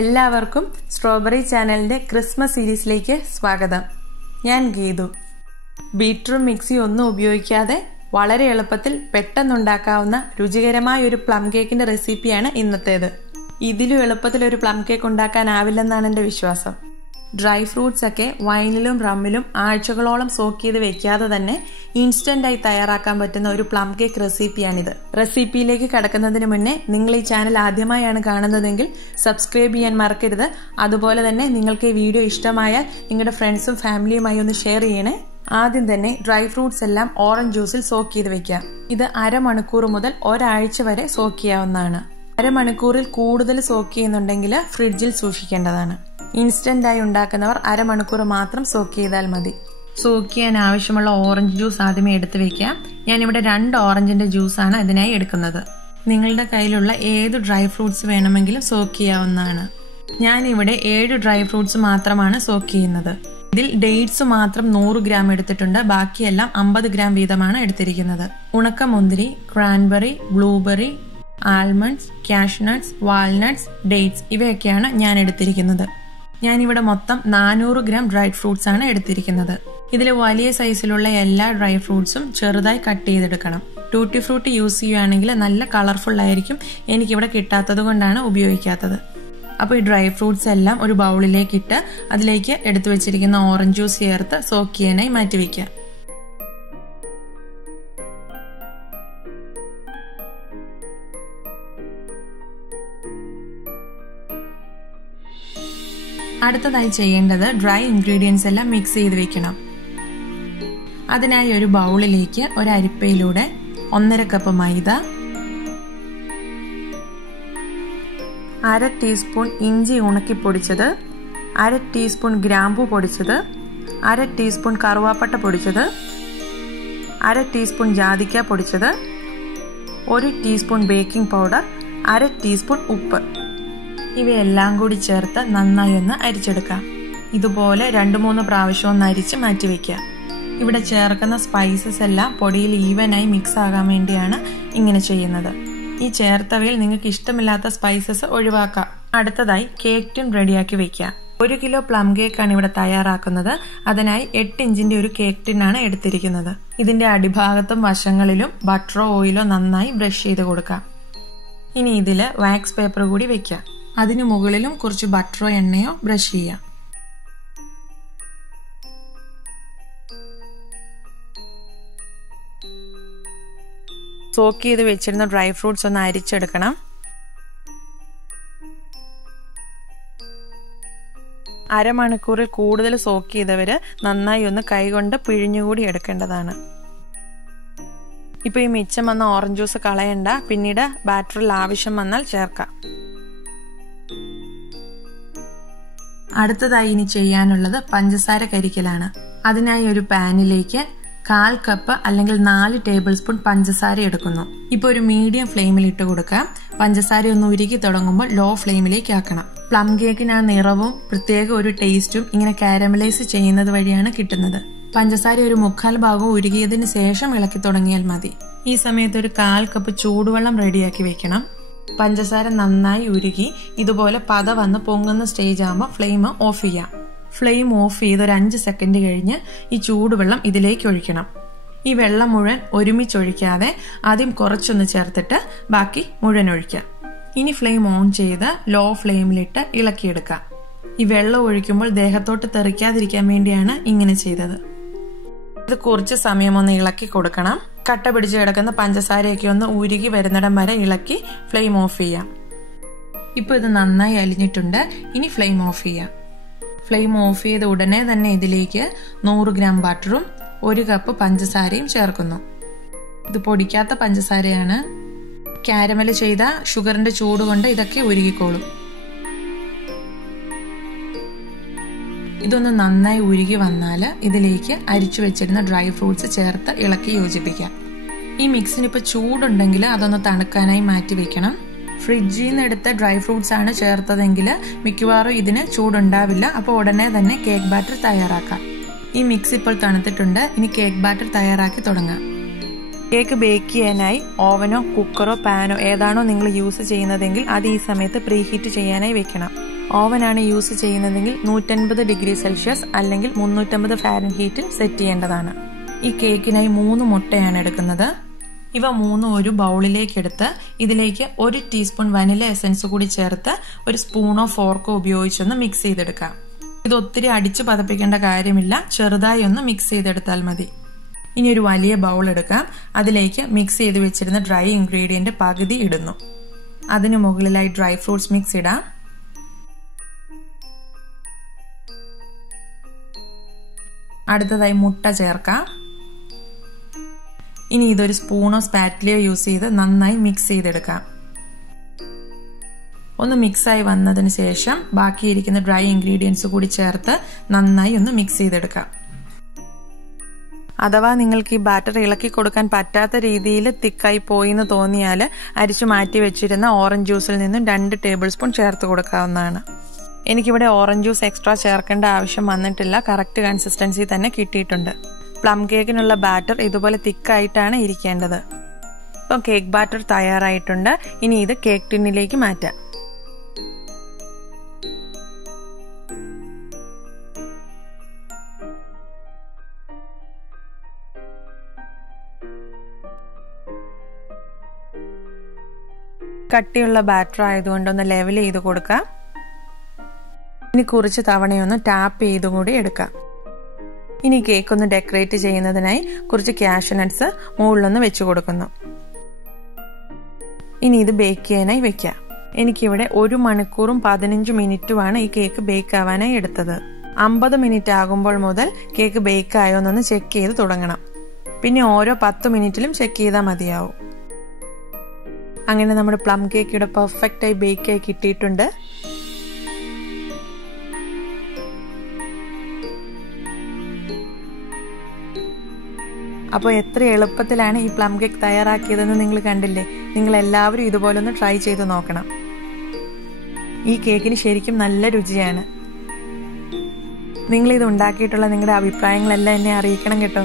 എല്ലാവർക്കും സ്ട്രോബെറി ചാനലിന്റെ ക്രിസ്മസ് സീരീസിലേക്ക് സ്വാഗതം. ഞാൻ ഗീതു. ബീറ്ററും മിക്സിയും ഒന്നും ഉപയോഗിക്കാതെ വളരെ എളുപ്പത്തിൽ പെട്ടെന്നുണ്ടാക്കാവുന്ന രുചികരമായ ഒരു പ്ലം കേക്കിന്റെ റെസിപ്പിയാണ് ഇന്നത്തേത്. ഇതിലും എളുപ്പത്തിൽ ഒരു പ്ലം കേക്ക് ഉണ്ടാക്കാനാവില്ലെന്നാണ് എൻ്റെ വിശ്വാസം. ഡ്രൈ ഫ്രൂട്ട്സ് ഒക്കെ വൈനിലും റമ്മിലും ആഴ്ചകളോളം സോക്ക് ചെയ്ത് വെക്കാതെ തന്നെ ഇൻസ്റ്റന്റായി തയ്യാറാക്കാൻ പറ്റുന്ന ഒരു പ്ലം കേക്ക് റെസിപ്പിയാണിത്. റെസിപ്പിയിലേക്ക് കടക്കുന്നതിന് മുന്നേ നിങ്ങൾ ഈ ചാനൽ ആദ്യമായാണ് കാണുന്നതെങ്കിൽ സബ്സ്ക്രൈബ് ചെയ്യാൻ മറക്കരുത്. അതുപോലെ തന്നെ നിങ്ങൾക്ക് ഈ വീഡിയോ ഇഷ്ടമായാൽ നിങ്ങളുടെ ഫ്രണ്ട്സും ഫാമിലിയുമായി ഒന്ന് ഷെയർ ചെയ്യണേ. ആദ്യം തന്നെ ഡ്രൈ ഫ്രൂട്ട്സ് എല്ലാം ഓറഞ്ച് ജ്യൂസിൽ സോക്ക് ചെയ്ത് വെക്കാം. ഇത് അരമണിക്കൂർ മുതൽ ഒരാഴ്ച വരെ സോക്ക് ചെയ്യാവുന്നതാണ്. അരമണിക്കൂറിൽ കൂടുതൽ സോക്ക് ചെയ്യുന്നുണ്ടെങ്കിൽ ഫ്രിഡ്ജിൽ സൂക്ഷിക്കേണ്ടതാണ്. ഇൻസ്റ്റന്റ് ആയി ഉണ്ടാക്കുന്നവർ അരമണിക്കൂർ മാത്രം സോക്ക് ചെയ്താൽ മതി. സോക്ക് ചെയ്യാൻ ആവശ്യമുള്ള ഓറഞ്ച് ജ്യൂസ് ആദ്യമേ എടുത്തു വെക്കാം. ഞാനിവിടെ 2 ഓറഞ്ചിന്റെ ജ്യൂസാണ് ഇതിനായി എടുക്കുന്നത്. നിങ്ങളുടെ കയ്യിലുള്ള ഏത് ഡ്രൈ ഫ്രൂട്ട്സ് വേണമെങ്കിലും സോക്ക് ചെയ്യാവുന്നതാണ്. ഞാനിവിടെ 7 ഡ്രൈ ഫ്രൂട്ട്സ് മാത്രമാണ് സോക്ക് ചെയ്യുന്നത്. ഇതിൽ ഡേറ്റ്സ് മാത്രം 100 ഗ്രാം എടുത്തിട്ടുണ്ട്. ബാക്കിയെല്ലാം 50 ഗ്രാം വീതമാണ് എടുത്തിരിക്കുന്നത്. ഉണക്കമുന്തിരി, cranberry, blueberry, almonds, cashew nuts, walnuts, dates ഇവയൊക്കെയാണ് ഞാൻ എടുത്തിരിക്കുന്നത്. ഞാനിവിടെ മൊത്തം 400 ഗ്രാം ഡ്രൈ ഫ്രൂട്ട്സ് ആണ് എടുത്തിരിക്കുന്നത്. ഇതിൽ വലിയ സൈസിലുള്ള എല്ലാ ഡ്രൈ ഫ്രൂട്ട്സും ചെറുതായി കട്ട് ചെയ്തെടുക്കണം. ടൂട്ടി ഫ്രൂട്ടി യൂസ് ചെയ്യുകയാണെങ്കിൽ നല്ല കളർഫുൾ ആയിരിക്കും. എനിക്കിവിടെ കിട്ടാത്തത് കൊണ്ടാണ് ഉപയോഗിക്കാത്തത്. അപ്പോൾ ഈ ഡ്രൈ ഫ്രൂട്ട്സ് എല്ലാം ഒരു ബൗളിലേക്ക് ഇട്ട് അതിലേക്ക് എടുത്തു വെച്ചിരിക്കുന്ന ഓറഞ്ച് ജ്യൂസ് ചേർത്ത് സോക്ക് ചെയ്യാനായി മാറ്റിവെക്കാം. അടുത്തതായി ചെയ്യേണ്ടത് ഡ്രൈ ഇൻഗ്രീഡിയൻസ് എല്ലാം മിക്സ് ചെയ്ത് വെക്കണം. അതിനായി ഒരു ബൗളിലേക്ക് ഒരു അരിപ്പയിലൂടെ 1/2 കപ്പ് മൈദ, 1/2 ടീസ്പൂൺ ഇഞ്ചി ഉണക്കി പൊടിച്ചത്, 1/2 ടീസ്പൂൺ ഗ്രാമ്പൂ പൊടിച്ചത്, 1/2 ടീസ്പൂൺ കറുവാപ്പട്ട പൊടിച്ചത്, 1/2 ടീസ്പൂൺ ജാതിക്ക പൊടിച്ചത്, 1 ടീസ്പൂൺ ബേക്കിംഗ് പൗഡർ, 1/2 ടീസ്പൂൺ ഉപ്പ് ഇവയെല്ലാം കൂടി ചേർത്ത് നന്നായി ഒന്ന് അരിച്ചെടുക്കാം. ഇതുപോലെ 2-3 പ്രാവശ്യം ഒന്ന് അരിച്ച് മാറ്റിവെക്കാം. ഇവിടെ ചേർക്കുന്ന സ്പൈസസ് എല്ലാം പൊടിയിൽ ഈവനായി മിക്സ് ആകാൻ വേണ്ടിയാണ് ഇങ്ങനെ ചെയ്യുന്നത്. ഈ ചേർത്തവയിൽ നിങ്ങൾക്ക് ഇഷ്ടമില്ലാത്ത സ്പൈസസ് ഒഴിവാക്കാം. അടുത്തതായി കേക്ക് ടിൻ റെഡിയാക്കി വെക്കാം. 1 കിലോ പ്ലം കേക്കാണ് ഇവിടെ തയ്യാറാക്കുന്നത്. അതിനായി 8 ഇഞ്ചിന്റെ ഒരു കേക്ക് ടിന്നാണ് എടുത്തിരിക്കുന്നത്. ഇതിന്റെ അടിഭാഗത്തും വശങ്ങളിലും ബട്ടറോ ഓയിലോ നന്നായി ബ്രഷ് ചെയ്ത് കൊടുക്കാം. ഇനി ഇതിൽ വാക്സ് പേപ്പർ കൂടി വെക്കാം. അതിനു മുകളിലും കുറച്ച് ബട്ടറോ എണ്ണയോ ബ്രഷ് ചെയ്യാം. സോക്ക് ചെയ്ത് വെച്ചിരുന്ന ഡ്രൈ ഫ്രൂട്ട്സ് ഒന്ന് അരിച്ചെടുക്കണം. അരമണിക്കൂറിൽ കൂടുതൽ സോക്ക് ചെയ്തവര് നന്നായി ഒന്ന് കൈകൊണ്ട് പിഴിഞ്ഞുകൂടി എടുക്കേണ്ടതാണ്. ഇപ്പൊ ഈ മിച്ചം വന്ന ഓറഞ്ച് ജ്യൂസ് കളയണ്ട. പിന്നീട് ബാറ്ററിൽ ആവശ്യം വന്നാൽ ചേർക്കാം. അടുത്തതായി ഇനി ചെയ്യാനുള്ളത് പഞ്ചസാര കരിക്കലാണ്. അതിനായി ഒരു പാനിലേക്ക് 1/4 കപ്പ് അല്ലെങ്കിൽ 4 ടേബിൾ സ്പൂൺ പഞ്ചസാര എടുക്കുന്നു. ഇപ്പൊ ഒരു മീഡിയം ഫ്ലെയിമിൽ ഇട്ട് കൊടുക്കാം. പഞ്ചസാര ഒന്ന് ഉരുകി തുടങ്ങുമ്പോൾ ലോ ഫ്ലെയിമിലേക്ക് ആക്കണം. പ്ലം കേക്കിന് ആ നിറവും പ്രത്യേക ഒരു ടേസ്റ്റും ഇങ്ങനെ കാരമലൈസ് ചെയ്യുന്നത് വഴിയാണ് കിട്ടുന്നത്. പഞ്ചസാര ഒരു 1/4 ഭാഗവും ഉരുകിയതിന് ശേഷം ഇളക്കി തുടങ്ങിയാൽ മതി. ഈ സമയത്ത് ഒരു 1/4 കപ്പ് ചൂടുവെള്ളം റെഡിയാക്കി വെക്കണം. പഞ്ചസാര നന്നായി ഉരുകി ഇതുപോലെ പത വന്ന് പൊങ്ങുന്ന സ്റ്റേജ് ആകുമ്പോൾ ഫ്ലെയിം ഓഫ് ചെയ്യാം. ഫ്ലെയിം ഓഫ് ചെയ്ത് ഒരു 5 സെക്കൻഡ് കഴിഞ്ഞ് ഈ ചൂടുവെള്ളം ഇതിലേക്ക് ഒഴിക്കണം. ഈ വെള്ളം മുഴുവൻ ഒരുമിച്ചൊഴിക്കാതെ ആദ്യം കുറച്ചൊന്ന് ചേർത്തിട്ട് ബാക്കി മുഴുവൻ ഒഴിക്കാം. ഇനി ഫ്ലെയിം ഓൺ ചെയ്ത് ലോ ഫ്ലെയിമിലിട്ട് ഇളക്കിയെടുക്കാം. ഈ വെള്ളം ഒഴിക്കുമ്പോൾ ദേഹത്തോട്ട് തെറിക്കാതിരിക്കാൻ വേണ്ടിയാണ് ഇങ്ങനെ ചെയ്തത്. ഇത് കുറച്ച് സമയം ഒന്ന് ഇളക്കി കൊടുക്കണം. കട്ട പിടിച്ച് കിടക്കുന്ന പഞ്ചസാരയൊക്കെ ഒന്ന് ഉരുകി വരുന്നിടം വരെ ഇളക്കി ഫ്ലെയിം ഓഫ് ചെയ്യാം. ഇപ്പൊ ഇത് നന്നായി അലിഞ്ഞിട്ടുണ്ട്. ഇനി ഫ്ലെയിം ഓഫ് ചെയ്യാം. ഫ്ലെയിം ഓഫ് ചെയ്ത ഉടനെ തന്നെ ഇതിലേക്ക് 100 ഗ്രാം ബട്ടറും 1 കപ്പ് പഞ്ചസാരയും ചേർക്കുന്നു. ഇത് പൊടിക്കാത്ത പഞ്ചസാരയാണ്. കാരമൽ ചെയ്ത ഷുഗറിന്റെ ചൂട് കൊണ്ട് ഇതൊക്കെ ഉരുകിക്കോളും. ഇതൊന്ന് നന്നായി ഉരുകി വന്നാൽ ഇതിലേക്ക് അരിച്ചു വെച്ചിരുന്ന ഡ്രൈ ഫ്രൂട്ട്സ് ചേർത്ത് ഇളക്കി യോജിപ്പിക്കാം. ഈ മിക്സിന് ഇപ്പോൾ ചൂടുണ്ടെങ്കിൽ അതൊന്ന് തണുക്കാനായി മാറ്റി വെക്കണം. ഫ്രിഡ്ജിൽ നിന്ന് എടുത്ത ഡ്രൈ ഫ്രൂട്ട്സ് ആണ് ചേർത്തതെങ്കിൽ മിക്കവാറും ഇതിന് ചൂടുണ്ടാവില്ല. അപ്പോൾ ഉടനെ തന്നെ കേക്ക് ബാറ്റർ തയ്യാറാക്കാം. ഈ മിക്സ് ഇപ്പോൾ തണുത്തിട്ടുണ്ട്. ഇനി കേക്ക് ബാറ്റർ തയ്യാറാക്കി തുടങ്ങാം. കേക്ക് ബേക്ക് ചെയ്യാനായി ഓവനോ കുക്കറോ പാനോ ഏതാണോ നിങ്ങൾ യൂസ് ചെയ്യുന്നതെങ്കിൽ അത് ഈ സമയത്ത് പ്രീഹീറ്റ് ചെയ്യാനായി വെക്കണം. ഓവനാണ് യൂസ് ചെയ്യുന്നതെങ്കിൽ 150 ഡിഗ്രി സെൽഷ്യസ് അല്ലെങ്കിൽ 350 ഫാരൻഹീറ്റിൽ സെറ്റ് ചെയ്യേണ്ടതാണ്. ഈ കേക്കിനായി 3 മുട്ടയാണ് എടുക്കുന്നത്. ഇവ 3 ഒരു ബൗളിലേക്ക് എടുത്ത് ഇതിലേക്ക് 1 ടീസ്പൂൺ വനില എസൻസ് കൂടി ചേർത്ത് ഒരു സ്പൂണോ ഫോർക്കോ ഉപയോഗിച്ചൊന്ന് മിക്സ് ചെയ്തെടുക്കാം. ഇത് ഒത്തിരി അടിച്ചു പതപ്പിക്കേണ്ട കാര്യമില്ല, ചെറുതായി ഒന്ന് മിക്സ് ചെയ്തെടുത്താൽ മതി. ഇനി ഒരു വലിയ ബൗൾ എടുക്കാം. അതിലേക്ക് മിക്സ് ചെയ്ത് വെച്ചിരുന്ന ഡ്രൈ ഇൻഗ്രീഡിയന്റ് പകുതി ഇടുന്നു. അതിനു മുകളിലായി ഡ്രൈ ഫ്രൂട്ട്സ് മിക്സ് ഇടാം. അടുത്തതായി മുട്ട ചേർക്കാം. ഇനി ഇതൊരു സ്പൂണോ സ്പാറ്റിലയോ യൂസ് ചെയ്ത് നന്നായി മിക്സ് ചെയ്തെടുക്കാം. ഒന്ന് മിക്സായി വന്നതിന് ശേഷം ബാക്കിയിരിക്കുന്ന ഡ്രൈ ഇൻഗ്രീഡിയൻസ് കൂടി ചേർത്ത് നന്നായി ഒന്ന് മിക്സ് ചെയ്തെടുക്കാം. അഥവാ നിങ്ങൾക്ക് ഈ ബാറ്റർ ഇളക്കി കൊടുക്കാൻ പറ്റാത്ത രീതിയിൽ തിക്കായി പോയി എന്ന് തോന്നിയാൽ അരിച്ചു മാറ്റി വെച്ചിരുന്ന ഓറഞ്ച് ജ്യൂസിൽ നിന്നും 2 ടേബിൾ സ്പൂൺ ചേർത്ത് കൊടുക്കാവുന്നതാണ്. എനിക്കിവിടെ ഓറഞ്ച് ജ്യൂസ് എക്സ്ട്രാ ചേർക്കേണ്ട ആവശ്യം വന്നിട്ടില്ല, കറക്റ്റ് കൺസിസ്റ്റൻസി തന്നെ കിട്ടിയിട്ടുണ്ട്. പ്ലം കേക്കിനുള്ള ബാറ്റർ ഇതുപോലെ തിക്കായിട്ടാണ് ഇരിക്കേണ്ടത്. ഇപ്പം കേക്ക് ബാറ്റർ തയ്യാറായിട്ടുണ്ട്. ഇനി ഇത് കേക്ക് ടിന്നിലേക്ക് മാറ്റാം. കട്ടിയുള്ള ബാറ്റർ ആയതുകൊണ്ട് ഒന്ന് ലെവൽ ചെയ്ത് കൊടുക്കാം. ഇനി കുറച്ച് തവണയൊന്ന് ടാപ്പ് ചെയ്തുകൂടി എടുക്കാം. ഇനി കേക്ക് ഒന്ന് ഡെക്കറേറ്റ് ചെയ്യുന്നതിനായി കുറച്ച് കാഷ്യൂ നട്ട്സ് മുകളിലൊന്ന് വെച്ചു കൊടുക്കുന്നു. ഇനി ഇത് ബേക്ക് ചെയ്യാനായി വെക്കാം. എനിക്കിവിടെ 1 മണിക്കൂറും 15 മിനിറ്റുമാണ് ഈ കേക്ക് ബേക്ക് ആവാനായി എടുത്തത്. 50 മിനിറ്റ് ആകുമ്പോൾ മുതൽ കേക്ക് ബേക്ക് ആയോ എന്നൊന്ന് ചെക്ക് ചെയ്ത് തുടങ്ങണം. പിന്നെ ഓരോ 10 മിനിറ്റിലും ചെക്ക് ചെയ്താൽ മതിയാവും. അങ്ങനെ നമ്മുടെ പ്ലം കേക്ക് ഇവിടെ പെർഫെക്റ്റായി ബേക്ക് ആയി കിട്ടിയിട്ടുണ്ട്. അപ്പോൾ എത്ര എളുപ്പത്തിലാണ് ഈ പ്ലം കേക്ക് തയ്യാറാക്കിയതെന്ന് നിങ്ങൾ കണ്ടില്ലേ? നിങ്ങൾ എല്ലാവരും ഇതുപോലെ ഒന്ന് ട്രൈ ചെയ്ത് നോക്കണം. ഈ കേക്കിന് ശരിക്കും നല്ല രുചിയാണ്. നിങ്ങൾ ഇത് ഉണ്ടാക്കിയിട്ടുള്ള നിങ്ങളുടെ അഭിപ്രായങ്ങളെല്ലാം എന്നെ അറിയിക്കണം കേട്ടോ.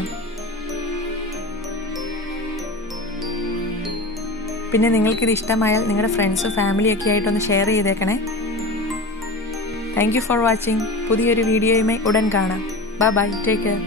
പിന്നെ നിങ്ങൾക്കിത് ഇഷ്ടമായാൽ നിങ്ങളുടെ ഫ്രണ്ട്സും ഫാമിലിയൊക്കെ ആയിട്ടൊന്ന് ഷെയർ ചെയ്തേക്കണേ. Thank you for watching. പുതിയൊരു വീഡിയോയുമായി ഉടൻ കാണാം. Bye bye, take care.